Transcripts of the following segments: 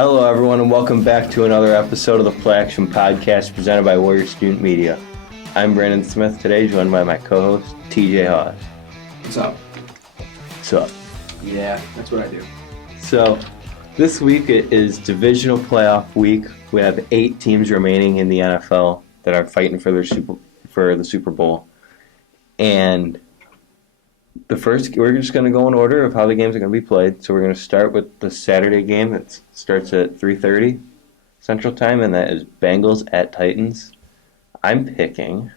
Hello, everyone, and welcome back to another episode of the Play Action Podcast presented by Warrior Student Media. I'm Brandon Smith today, joined by my co-host, TJ Hawes. What's up? What's up? Yeah, that's what I do. So, this week it is divisional playoff week. We have 8 teams remaining in the NFL that are fighting for the Super Bowl. And we're just going to go in order of how the games are going to be played. So we're going to start with the Saturday game that starts at 3:30 Central Time, and that is Bengals at Titans. I'm picking...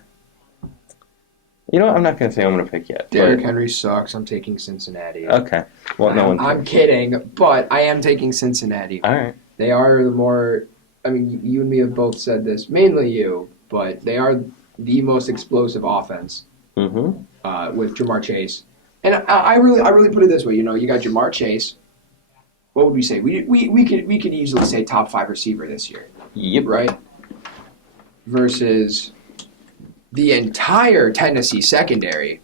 You know what? I'm not going to say I'm going to pick yet. Derrick Henry sucks. I'm taking Cincinnati. Okay. Well, no one cares. I'm kidding, but I am taking Cincinnati. All right. They are the more... I mean, you and me have both said this, mainly you, but they are the most explosive offense with Jamar Chase. And I really put it this way. You know, you got Jamar Chase. What would we say? We could easily say top 5 receiver this year. Yep. Right? Versus the entire Tennessee secondary.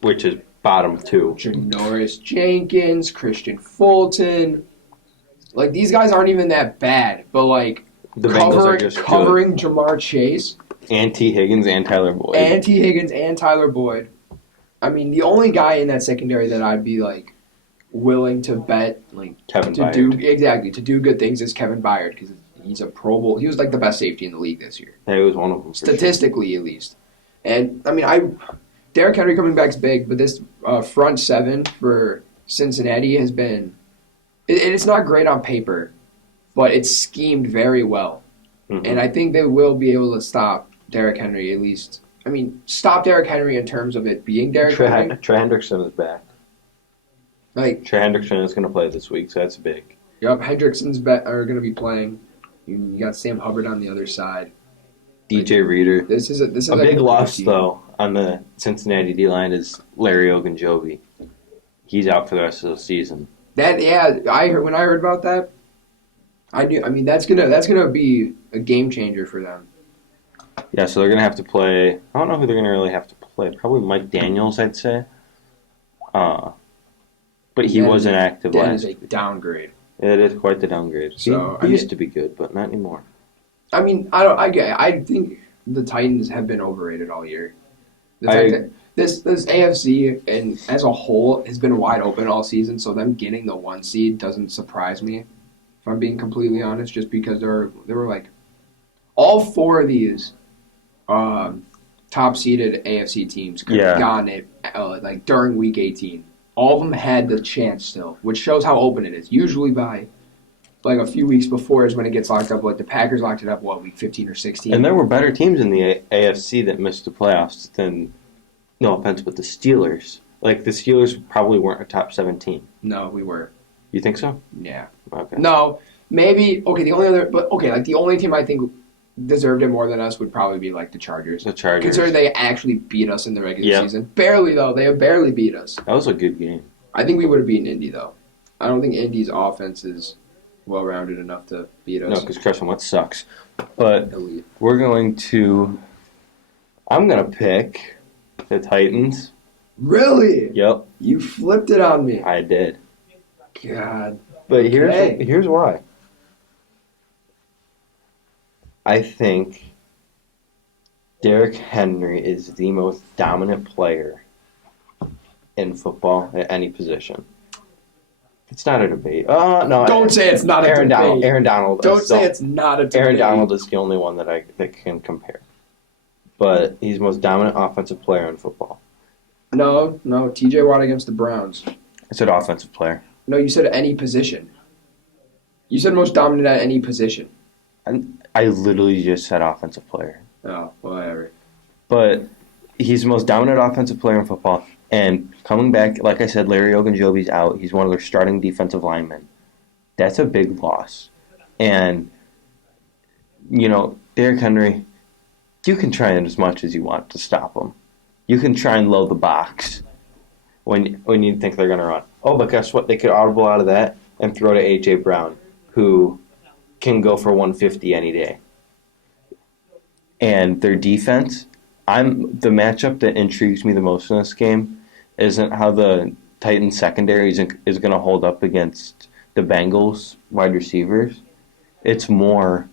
Which is bottom 2. Janoris Jenkins, Christian Fulton. Like, these guys aren't even that bad. But, like, the Bengals are just covering Jamar Chase. And T. Higgins and Tyler Boyd. I mean, the only guy in that secondary that I'd be, like, willing to bet, like, Kevin to Byard. do good things is Kevin Byard, because he's a Pro Bowl. He was, like, the best safety in the league this year. He was one of them. Statistically, at least. And, I mean, Derrick Henry coming back is big, but this front 7 for Cincinnati has been... It's not great on paper, but it's schemed very well. Mm-hmm. And I think they will be able to stop Derrick Henry, at least... I mean, stop Derrick Henry in terms of it being Derrick Henry. Trey Hendrickson is back. Like Trey Hendrickson is going to play this week, so that's big. Yep, Hendrickson's are going to be playing. You got Sam Hubbard on the other side. DJ Reader. This is a big loss though on the Cincinnati D line is Larry Ogunjobi. He's out for the rest of the season. When I heard about that, I knew. I mean, that's gonna be a game changer for them. Yeah, so they're going to have to play... I don't know who they're going to really have to play. Probably Mike Daniels, I'd say. But he wasn't active last week. That is a downgrade. It is quite the downgrade. So, he used to be good, but not anymore. I mean, I think the Titans have been overrated all year. This AFC and as a whole has been wide open all season, so them getting the 1 seed doesn't surprise me, if I'm being completely honest, just because there were like all 4 of these top-seeded AFC teams could have gotten it like during Week 18. All of them had the chance still, which shows how open it is. Usually by like a few weeks before is when it gets locked up. Like the Packers locked it up, Week 15 or 16? And there were better teams in the AFC that missed the playoffs than, no offense, but the Steelers. Like the Steelers probably weren't a top 17. No, we were. You think so? Yeah. Okay. No, maybe. Okay, the only team I think deserved it more than us would probably be like the Chargers. The Chargers. Considering they actually beat us in the regular season. Barely, though. They have barely beat us. That was a good game. I think we would have beaten Indy, though. I don't think Indy's offense is well-rounded enough to beat us. No, because Carson Wentz sucks. But Elite. I'm going to pick the Titans. Really? Yep. You flipped it on me. I did. God. But here's why. I think Derrick Henry is the most dominant player in football at any position. It's not a debate. No. Don't say it's not a debate. Aaron Donald. Don't say it's not a debate. Aaron Donald is the only one that can compare. But he's the most dominant offensive player in football. No. TJ Watt against the Browns. I said offensive player. No, you said any position. You said most dominant at any position. I literally just said offensive player. Oh, whatever. But he's the most dominant offensive player in football. And coming back, like I said, Larry Ogunjobi's out. He's one of their starting defensive linemen. That's a big loss. And, Derrick Henry, you can try as much as you want to stop him. You can try and load the box when you think they're going to run. Oh, but guess what? They could audible out of that and throw to A.J. Brown, who can go for 150 any day. And their defense, the matchup that intrigues me the most in this game isn't how the Titans secondary is going to hold up against the Bengals wide receivers. It's more,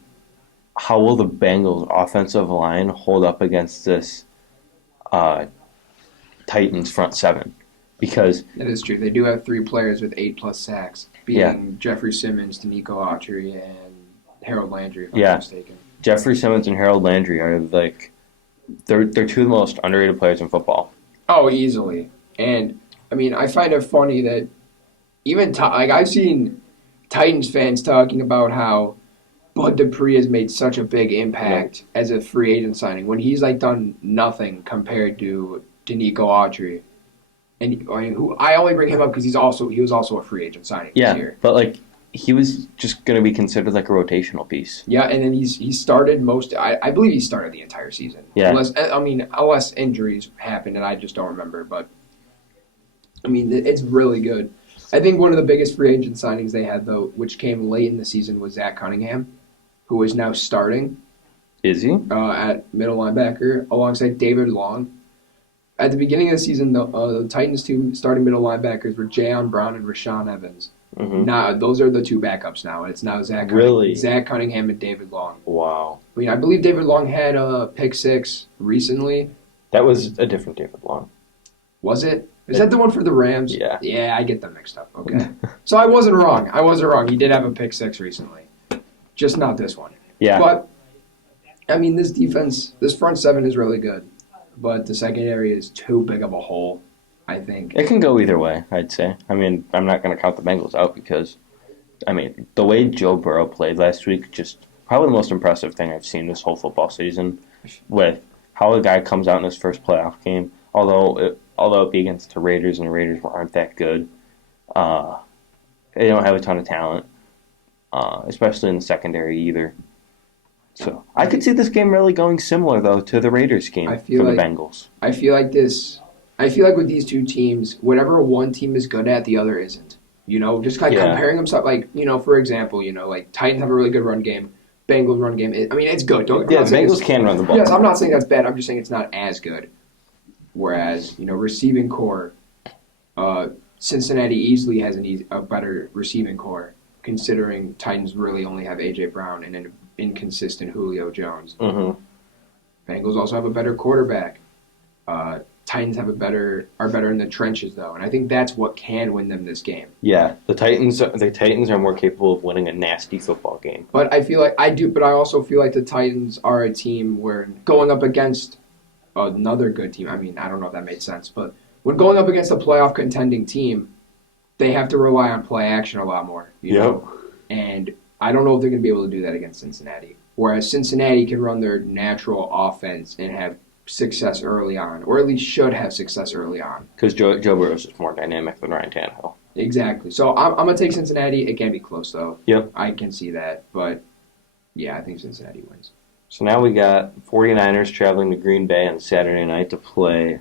how will the Bengals offensive line hold up against this Titans front seven? Because That is true. They do have 3 players with 8+ sacks, being Jeffrey Simmons, Danico Autry, and Harold Landry, if I'm not mistaken. Jeffrey Simmons and Harold Landry are like they're 2 of the most underrated players in football. Oh, easily. And I mean, I find it funny that even I've seen Titans fans talking about how Bud Dupree has made such a big impact as a free agent signing when he's like done nothing compared to Danico Autry. And who I only bring him up because he was also a free agent signing this year. But like he was just going to be considered like a rotational piece. Yeah, and then he started I believe he started the entire season. Yeah. Unless injuries happened and I just don't remember. But I mean, it's really good. I think one of the biggest free agent signings they had though, which came late in the season, was Zach Cunningham, who is now starting. Is he? At middle linebacker alongside David Long. At the beginning of the season, the Titans' 2 starting middle linebackers were Jayon Brown and Rashaan Evans. Mm-hmm. Now those are the 2 backups now. It's now Zach Cunningham and David Long. Wow. I mean, I believe David Long had a pick 6 recently. That was a different David Long. Was it? Is that the one for the Rams? Yeah. Yeah, I get them mixed up. Okay. So I wasn't wrong. He did have a pick 6 recently. Just not this one. Yeah. But, I mean, this front 7 is really good. But the secondary is too big of a hole, I think. It can go either way, I'd say. I mean, I'm not going to count the Bengals out because, I mean, the way Joe Burrow played last week, just probably the most impressive thing I've seen this whole football season, with how a guy comes out in his first playoff game, although it be against the Raiders, and the Raiders aren't that good. They don't have a ton of talent, especially in the secondary either. So I could see this game really going similar, though, to the Raiders game for the Bengals. I feel like with these 2 teams, whatever one team is good at, the other isn't. You know, just like comparing themselves, like, you know, for example, you know, like Titans have a really good run game. Bengals run game, I mean, it's good. The Bengals can run the ball. Yes, I'm not saying that's bad. I'm just saying it's not as good. Whereas, you know, receiving core, Cincinnati easily has a better receiving core, considering Titans really only have A.J. Brown and an inconsistent Julio Jones. Mm-hmm. Bengals also have a better quarterback. Titans are better in the trenches though, and I think that's what can win them this game. Yeah, the Titans are more capable of winning a nasty football game. But I also feel like the Titans are a team where going up against another good team. I mean, I don't know if that made sense, but when going up against a playoff contending team, they have to rely on play action a lot more. You know? And I don't know if they're going to be able to do that against Cincinnati. Whereas Cincinnati can run their natural offense and have success early on, or at least should have success early on. Because Joe Burrow is more dynamic than Ryan Tannehill. Exactly. So I'm going to take Cincinnati. It can be close, though. Yep. I can see that. But, yeah, I think Cincinnati wins. So now we got 49ers traveling to Green Bay on Saturday night to play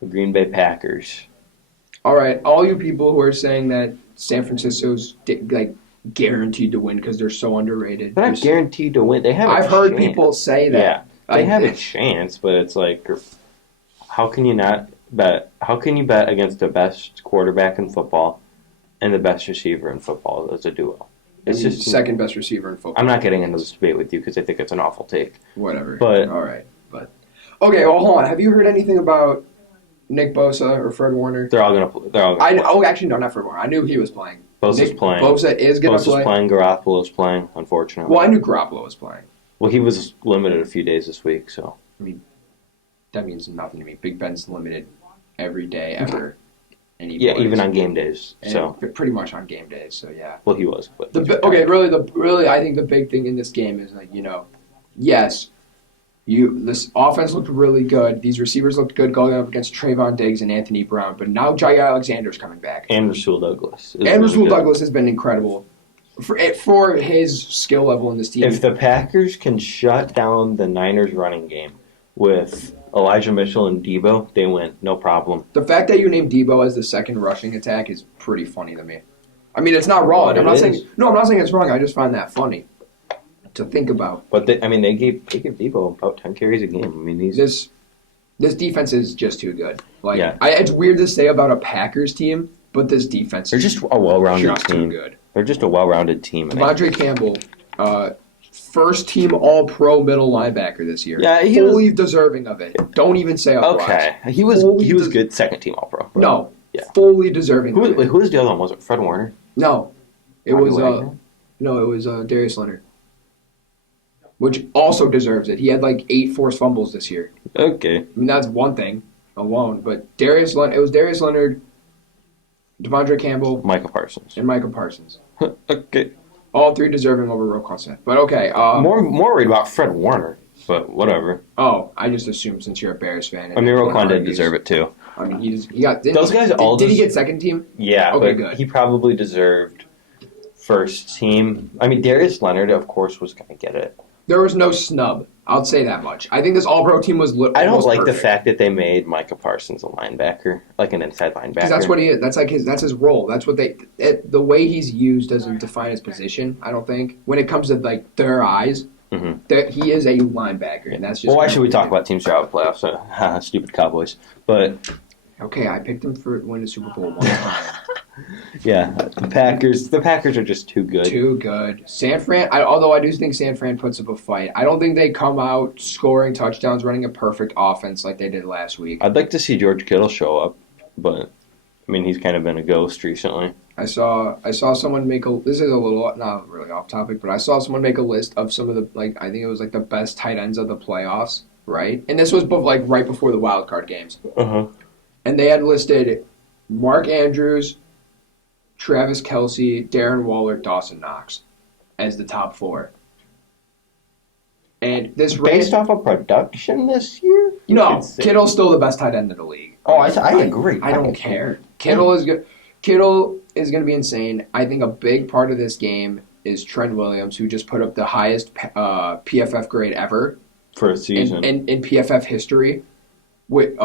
the Green Bay Packers. All right, all you people who are saying that San Francisco's guaranteed to win because they're so underrated. They're not guaranteed to win. I've heard people say that. Yeah, they have a chance, but it's like, how can you not bet? How can you bet against the best quarterback in football and the best receiver in football as a duo? It's just second best receiver in football. I'm not getting into this debate with you because I think it's an awful take. Whatever. But all right. But okay. Well, hold on. Have you heard anything about Nick Bosa or Fred Warner? They're all gonna play. Actually, no, not Fred Warner. I knew he was playing. Bosa's playing. Bosa is going to play. Bosa's playing. Garoppolo's playing, unfortunately. Well, I knew Garoppolo was playing. Well, he was limited a few days this week, so. I mean, that means nothing to me. Big Ben's limited every day ever. And even on game days. So pretty much on game days. So yeah. Well, he was. But really, I think the big thing in this game is yes. This offense looked really good. These receivers looked good going up against Trayvon Diggs and Anthony Brown. But now Jair Alexander's coming back. And Rasul Douglas. Douglas has been incredible for his skill level in this team. If the Packers can shut down the Niners running game with Elijah Mitchell and Debo, they win. No problem. The fact that you named Debo as the second rushing attack is pretty funny to me. I mean, it's not wrong. I'm not saying it's wrong. I just find that funny to think about. But they gave Debo about 10 carries a game. I mean, this defense is just too good. It's weird to say about a Packers team, but this defense they're just a well-rounded team. Too good. They're just a well-rounded team. Devondre Campbell, first team All-Pro middle linebacker this year. Yeah, he fully deserving of it. Don't even say otherwise. Okay, he was good second team All-Pro. No, yeah, fully deserving. Who was the other one? Was it Fred Warner? No, it was Darius Leonard, which also deserves it. He had like 8 forced fumbles this year. Okay, I mean that's one thing alone, but it was Darius Leonard, Devondre Campbell, Michael Parsons, and Michael Parsons. Okay. All 3 deserving over Roquan Smith. But okay. More worried about Fred Warner, but whatever. Oh, I just assumed since you're a Bears fan. I mean, Roquan did deserve it too. I mean, he got. Those guys all. Did he get second team? Yeah, okay, but good. He probably deserved first team. I mean, Darius Leonard, of course, was going to get it. There was no snub. I'll say that much. I think this All-Pro team was. I don't like perfect. the fact that they made Micah Parsons a linebacker, like an inside linebacker. That's what he is. That's his role. That's what the way he's used doesn't define his position. I don't think when it comes to like their eyes, he is a linebacker, and that's just. Well, why should we talk about teams throughout the playoffs? Stupid Cowboys, but. Okay, I picked him for win the Super Bowl one time. Yeah, the Packers are just too good. Too good. San Fran, although I do think San Fran puts up a fight. I don't think they come out scoring touchdowns, running a perfect offense like they did last week. I'd like to see George Kittle show up, but I mean he's kind of been a ghost recently. I saw someone make this is a little not really off topic, but I saw someone make a list of some of the I think it was like the best tight ends of the playoffs, right? And this was right before the wild card games. And they had listed Mark Andrews, Travis Kelce, Darren Waller, Dawson Knox as the top 4. And this based off of production this year? No, Kittle's still the best tight end in the league. Oh, I agree. I don't care. Kittle is good. Kittle is going to be insane. I think a big part of this game is Tren Williams, who just put up the highest PFF grade ever for a season in PFF history with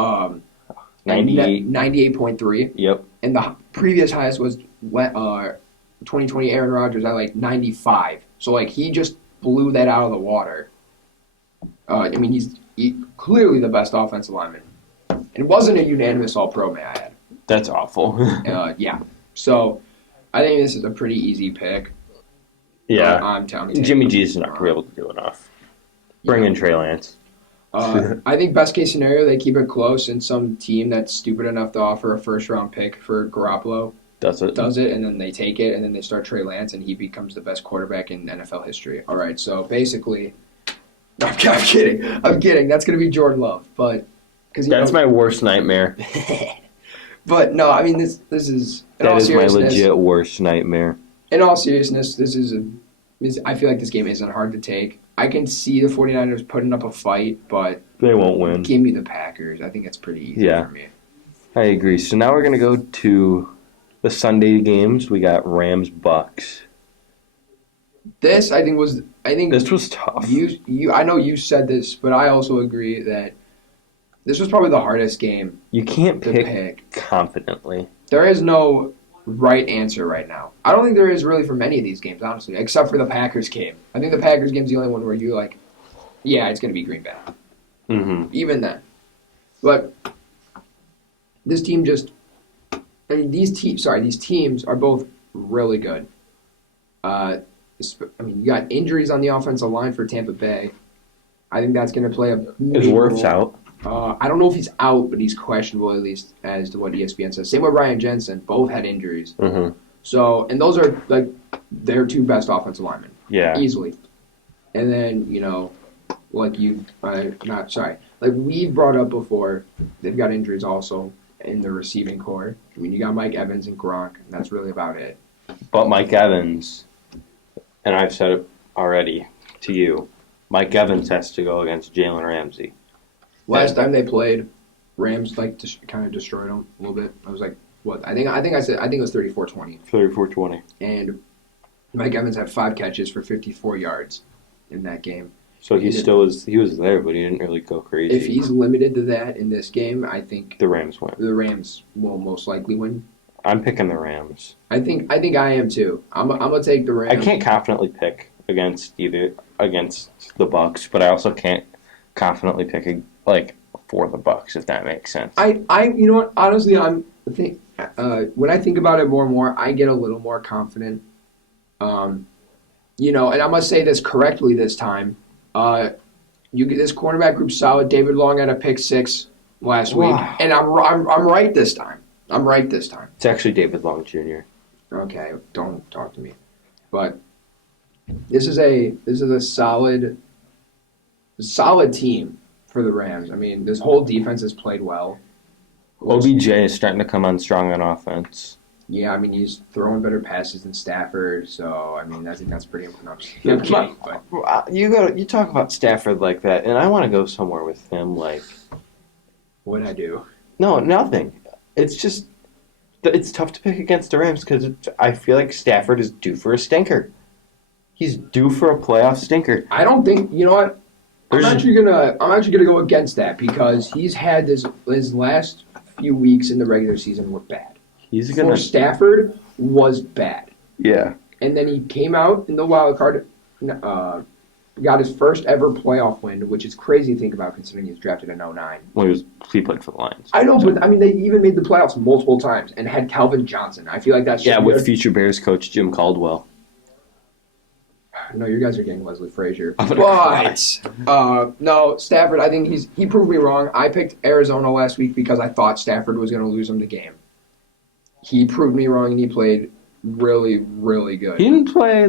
98.3. Yep. And the previous highest was 2020 Aaron Rodgers at 95. So he just blew that out of the water. I mean he's clearly the best offensive lineman. And it wasn't a unanimous All-Pro, may I add. That's awful. Yeah. So I think this is a pretty easy pick. Yeah. I'm telling you. Jimmy G's not going to be able to do enough. Bring in Trey Lance. I think best case scenario, they keep it close, and some team that's stupid enough to offer a first-round pick for Garoppolo does it, and then they take it, and then they start Trey Lance, and he becomes the best quarterback in NFL history. All right, so basically, I'm kidding. That's going to be Jordan Love, but that's my worst nightmare. But no, I mean this is that is my legit worst nightmare. In all seriousness, I feel like this game isn't hard to take. I can see the 49ers putting up a fight, but they won't win. Give me the Packers. I think it's pretty easy for me. I agree. So now we're going to go to the Sunday games. We got Rams-Bucks. This was tough. I know you said this, but I also agree that this was probably the hardest game. You can't pick confidently. There is no right answer right now. I don't think there is really for many of these games, honestly, except for the Packers game. I think the Packers game's the only one where you're yeah, it's going to be Green Bay. Mm-hmm. Even then. But this team these teams are both really good. You got injuries on the offensive line for Tampa Bay. I think that's going to play a Is Wirfs out? I don't know if he's out, but he's questionable at least as to what ESPN says. Same with Ryan Jensen. Both had injuries. Mm-hmm. So, and those are their 2 best offensive linemen. Yeah. Easily. And then, we've brought up before, they've got injuries also in the receiving core. I mean, you got Mike Evans and Gronk, and that's really about it. But Mike Evans, and I've said it already to you, Mike Evans has to go against Jalen Ramsey. Last time they played, Rams kind of destroyed them a little bit. I was like, what? I think it was 34-20. 34-20. And Mike Evans had 5 catches for 54 yards in that game. So he was there, but he didn't really go crazy. If he's limited to that in this game, I think the Rams win. The Rams will most likely win. I'm picking the Rams. I think I am too. I'm gonna take the Rams. I can't confidently pick against the Bucks, but I also can't confidently pick for the Bucks, if that makes sense. You know what? Honestly, when I think about it more and more, I get a little more confident. and I'm going to say this correctly this time. You get this cornerback group solid. David Long had a pick 6 last week, and I'm right this time. It's actually David Long Jr. Okay, don't talk to me. But this is a solid team for the Rams. I mean, this whole defense has played well. OBJ is starting to come on strong on offense. Yeah, I mean, he's throwing better passes than Stafford, so I mean, I think that's pretty enough. I'm kidding, but You talk about Stafford like that, and I want to go somewhere with him. Like, what'd I do? no, nothing. It's just it's tough to pick against the Rams because I feel like Stafford is due for a stinker. He's due for a playoff stinker. I don't think you know what. I'm actually gonna go against that because he's had his last few weeks in the regular season were bad. For Stafford was bad. Yeah. And then he came out in the wild card, got his first ever playoff win, which is crazy to think about considering he was drafted in 2009. Well, he played for the Lions. I know, but I mean, they even made the playoffs multiple times and had Calvin Johnson. I feel like that's with future Bears coach Jim Caldwell. No, you guys are getting Leslie Frazier. But no, Stafford. I think he proved me wrong. I picked Arizona last week because I thought Stafford was going to lose him the game. He proved me wrong, and he played really, really good. He didn't play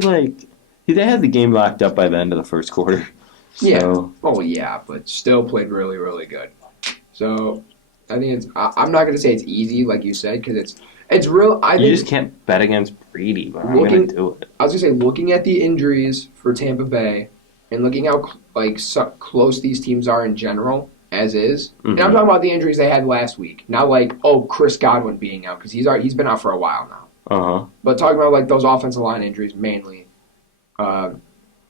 they had the game locked up by the end of the first quarter. So. Yeah. Oh yeah, but still played really, really good. So I think I'm not going to say it's easy, like you said, because it's real. You just can't bet against Brady, but I'm going to do it. I was going to say, looking at the injuries for Tampa Bay and looking how close these teams are in general, as is. Mm-hmm. And I'm talking about the injuries they had last week. Not Chris Godwin being out, because he's been out for a while now. Uh-huh. But talking about those offensive line injuries mainly.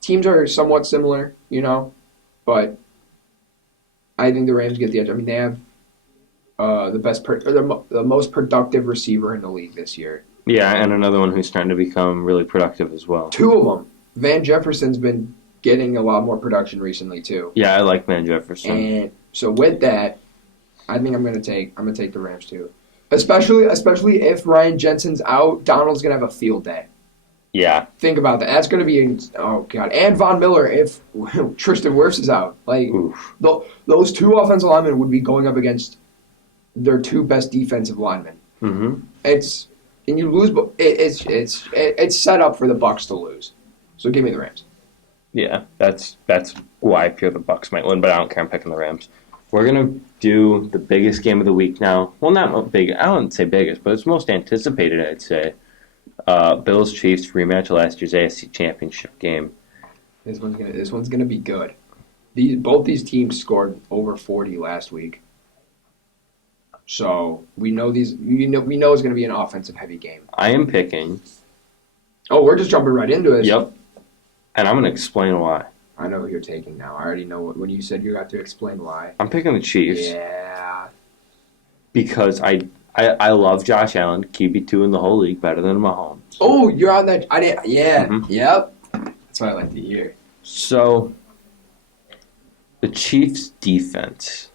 Teams are somewhat similar, but I think the Rams get the edge. I mean, they have the most productive receiver in the league this year. Yeah, and another one who's starting to become really productive as well. 2 of them. Van Jefferson's been getting a lot more production recently too. Yeah, I like Van Jefferson. And so with that, I think I'm gonna take the Rams too. Especially if Ryan Jensen's out, Donald's gonna have a field day. Yeah. Think about that. That's gonna be and Von Miller if Tristan Wirfs is out. Those 2 offensive linemen would be going up against their 2 best defensive linemen. Mm-hmm. And you lose, but it's set up for the Bucs to lose. So give me the Rams. Yeah, that's why I fear the Bucs might win, but I don't care. I'm picking the Rams. We're gonna do the biggest game of the week now. Well, not big. I wouldn't say biggest, but it's most anticipated. I'd say. Bills Chiefs rematch last year's AFC Championship game. This one's gonna be good. Both these teams scored over 40 last week. So we know it's going to be an offensive heavy game. I am picking. Oh, we're just jumping right into it. Yep. And I'm going to explain why. I know what you're taking now. I already know when you said you got to explain why. I'm picking the Chiefs. Yeah. Because I love Josh Allen, QB2 in the whole league, better than Mahomes. Oh, you're on that. I didn't. Yeah. Mm-hmm. Yep. That's what I like to hear. So, the Chiefs' defense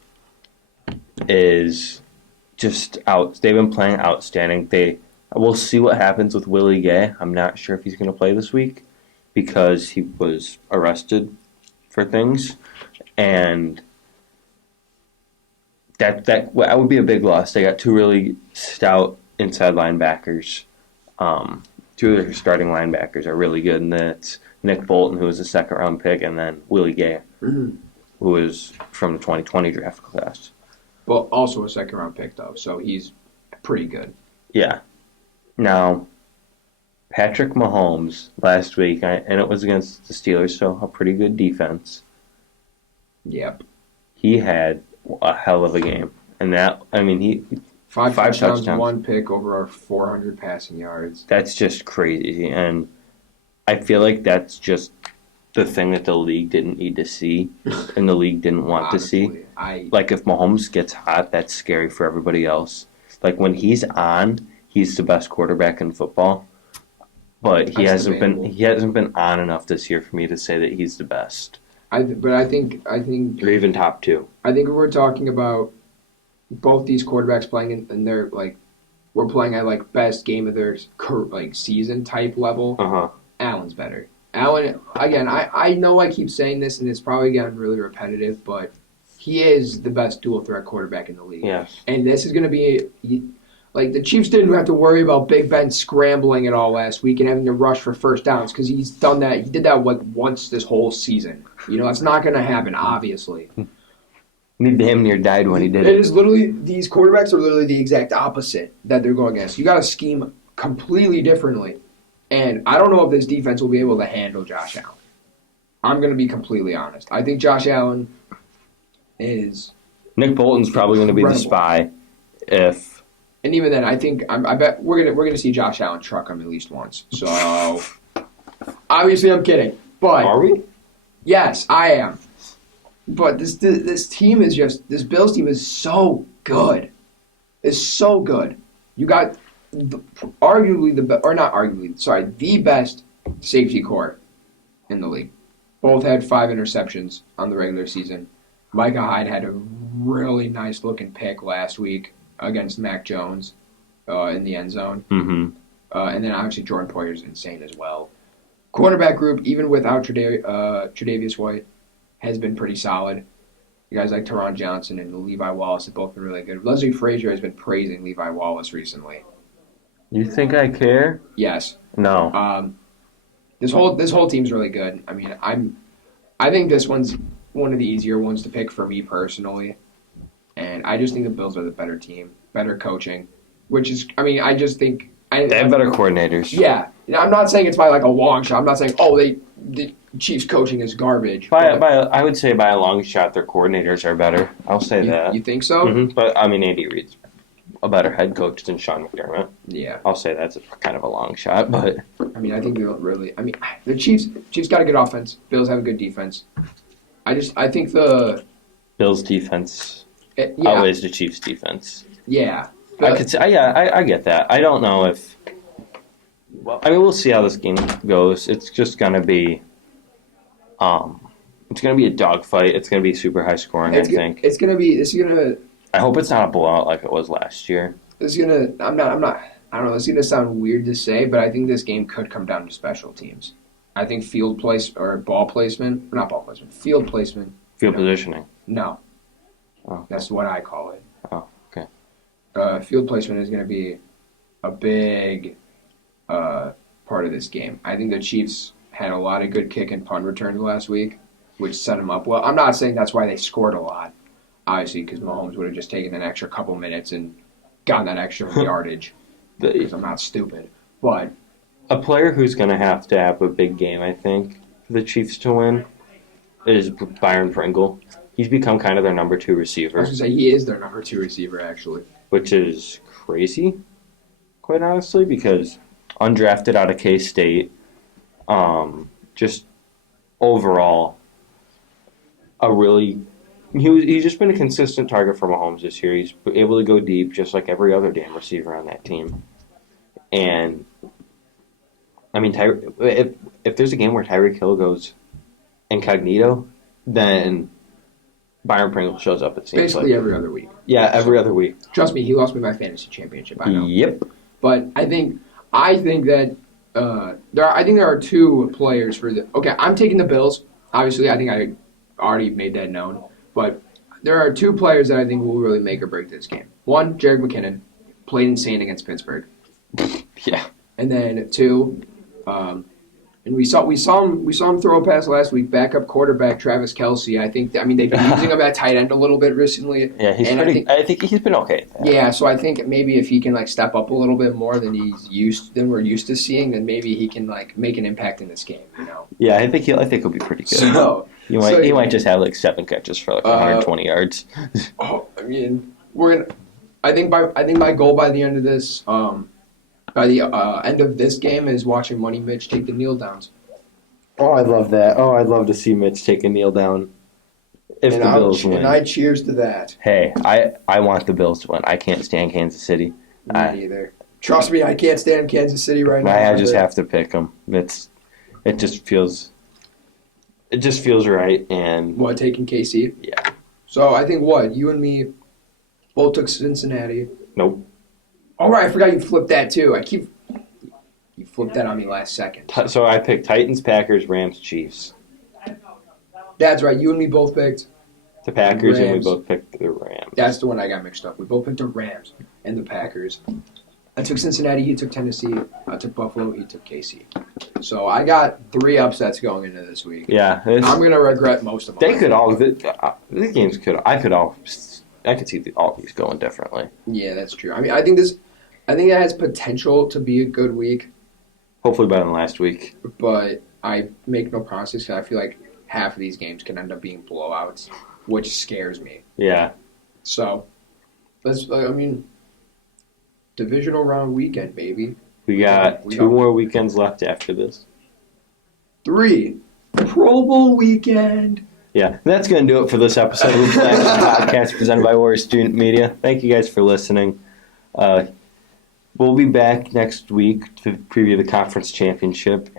is just out. They've been playing outstanding. We'll see what happens with Willie Gay. I'm not sure if he's going to play this week because he was arrested for things, and that would be a big loss. They got 2 really stout inside linebackers. 2 of their starting linebackers are really good, and that's Nick Bolton, who was a second-round pick, and then Willie Gay, who was from the 2020 draft class. Well, also a second-round pick, though, so he's pretty good. Yeah. Now, Patrick Mahomes last week, and it was against the Steelers, so a pretty good defense. Yep. He had a hell of a game. And he... Five touchdowns, 1 pick, over our 400 passing yards. That's just crazy, and I feel like that's just the thing that the league didn't need to see, and the league didn't want to see. If Mahomes gets hot, that's scary for everybody else. When he's on, he's the best quarterback in football, but he hasn't been on enough this year for me to say that he's the best. I think or even top 2. I think we're talking about both these quarterbacks playing and they're we're playing at best game of their season type level. Uh-huh. Allen's better. Allen, again, I know I keep saying this, and it's probably gotten really repetitive, but he is the best dual threat quarterback in the league. Yes. And this is going to be, like, the Chiefs didn't have to worry about Big Ben scrambling at all last week and having to rush for first downs because he's done that. He did that, like, once this whole season. That's not going to happen, obviously. He damn near died when he did It it. is literally, these quarterbacks are literally the exact opposite that they're going against. You got to scheme completely differently. And I don't know if this defense will be able to handle Josh Allen. I'm going to be completely honest. I think Josh Allen is Nick Bolton's probably going to be the incredible. spy if And even then, I bet we're gonna see Josh Allen truck him at least once. So obviously, I'm kidding. But are we? yes, I am. But this team is just this Bills team is so good. It's so good. You got arguably the best safety core in the league. Both had 5 interceptions on the regular season. Micah Hyde had a really nice looking pick last week against Mac Jones in the end zone. Mm-hmm. And then obviously Jordan Poyer's insane as well. Cornerback group, even without Tre'Davious White, has been pretty solid. You guys like Teron Johnson and Levi Wallace have both been really good. Leslie Frazier has been praising Levi Wallace recently. You think I care? Yes. No. This whole team's really good. I mean, I think this one's one of the easier ones to pick for me personally. And I just think the Bills are the better team, better coaching, which is, I mean, I just think They have better coordinators. Yeah, I'm not saying it's by like a long shot. I'm not saying the Chiefs coaching is garbage. I would say by a long shot, their coordinators are better. I'll say that. You think so? Mm-hmm. But I mean, Andy Reid's a better head coach than Sean McDermott. Yeah. I'll say that's kind of a long shot, but I mean, I think they don't really. I mean, the Chiefs got a good offense. Bills have a good defense. I think the Bills' defense yeah, outweighs the Chiefs' defense. yeah. I could say, I get that. I don't know if. Well, I mean, we'll see how this game goes. It's just gonna be, it's gonna be a dogfight. It's gonna be super high scoring. I think. It's gonna be. This is gonna. I hope it's not a blowout like it was last year. This is gonna. I'm not. I don't know. It's gonna sound weird to say, but I think this game could come down to special teams. I think field place or ball placement, not ball placement, field placement. Field positioning. No. Oh. That's what I call it. Oh, okay. Field placement is going to be a big part of this game. I think the Chiefs had a lot of good kick and punt returns last week, which set them up well. I'm not saying that's why they scored a lot, obviously, because Mahomes would have just taken an extra couple minutes and gotten that extra yardage, because I'm not stupid. But a player who's going to have a big game, I think, for the Chiefs to win is Byron Pringle. He's become kind of their number 2 receiver. I was going to say, he is their number 2 receiver, actually. Which is crazy, quite honestly, because undrafted out of K-State, just overall, he's just been a consistent target for Mahomes this year. He's able to go deep just like every other damn receiver on that team. And, I mean, if there's a game where Tyreek Hill goes incognito, then Byron Pringle shows up, it seems Basically like. every other week. Yeah, every other week. Trust me, he lost me my fantasy championship. I know. Yep. But I think that there are 2 players for the. Okay, I'm taking the Bills. Obviously, I think I already made that known. But there are 2 players that I think will really make or break this game. One, Jerick McKinnon, played insane against Pittsburgh. Yeah. And then 2, and we saw him throw a pass last week. Backup quarterback Travis Kelce. They've been using him at tight end a little bit recently. Yeah, I think he's been okay at that. Yeah, so I think maybe if he can step up a little bit more than we're used to seeing, then maybe he can make an impact in this game. Yeah, I think he'll be pretty good. So he might just have 7 catches for 120 yards. I mean, I think my goal by the end of this by the end of this game is watching Money Mitch take the kneel downs. Oh, I love that. Oh, I'd love to see Mitch take a kneel down if the Bills win. And I cheers to that. Hey, I want the Bills to win. I can't stand Kansas City. Me neither. Trust me, I can't stand Kansas City right now. I just have to pick them. It just feels right. And what, taking KC? Yeah. So I think you and me both took Cincinnati. Nope. All right, I forgot you flipped that too. You flipped that on me last second. So I picked Titans, Packers, Rams, Chiefs. That's right. You and me both picked The Packers, and we Rams. both picked the Rams. That's the one I got mixed up. We both picked the Rams and the Packers. I took Cincinnati, he took Tennessee. I took Buffalo, he took KC. So I got 3 upsets going into this week. Yeah. I'm going to regret most of them. They could all. The games could. I could see all these going differently. Yeah, that's true. I mean, I think it has potential to be a good week, Hopefully better than last week. but I make no promises because I feel like half of these games can end up being blowouts, which scares me. Yeah. So, divisional round weekend, baby. We got 2 more weekends left after this. 3, Pro Bowl weekend. Yeah, that's going to do it for this episode of the Flash Podcast presented by Warrior Student Media. Thank you guys for listening. We'll be back next week to preview the conference championships,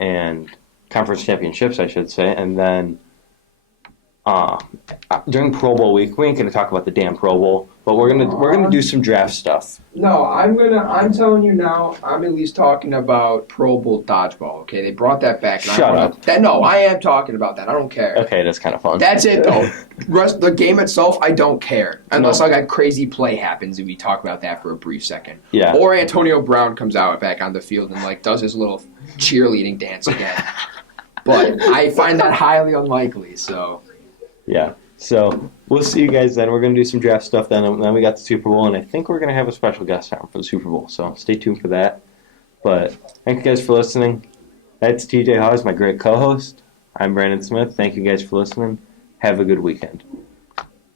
I should say, and then during Pro Bowl week, we ain't going to talk about the damn Pro Bowl, but we're gonna do some draft stuff. No, I'm telling you now, I'm at least talking about Pro Bowl dodgeball, okay? They brought that back. Shut up. I am talking about that. I don't care. Okay, that's kind of fun. That's it, though. The game itself, I don't care. Unless like a crazy play happens and we talk about that for a brief second. Yeah. Or Antonio Brown comes out back on the field and like does his little cheerleading dance again. But I find that highly unlikely, so... Yeah. So we'll see you guys then. We're going to do some draft stuff then. And then we got the Super Bowl, and I think we're going to have a special guest on for the Super Bowl. So stay tuned for that. But thank you guys for listening. That's TJ Hawes, my great co-host. I'm Brandon Smith. Thank you guys for listening. Have a good weekend.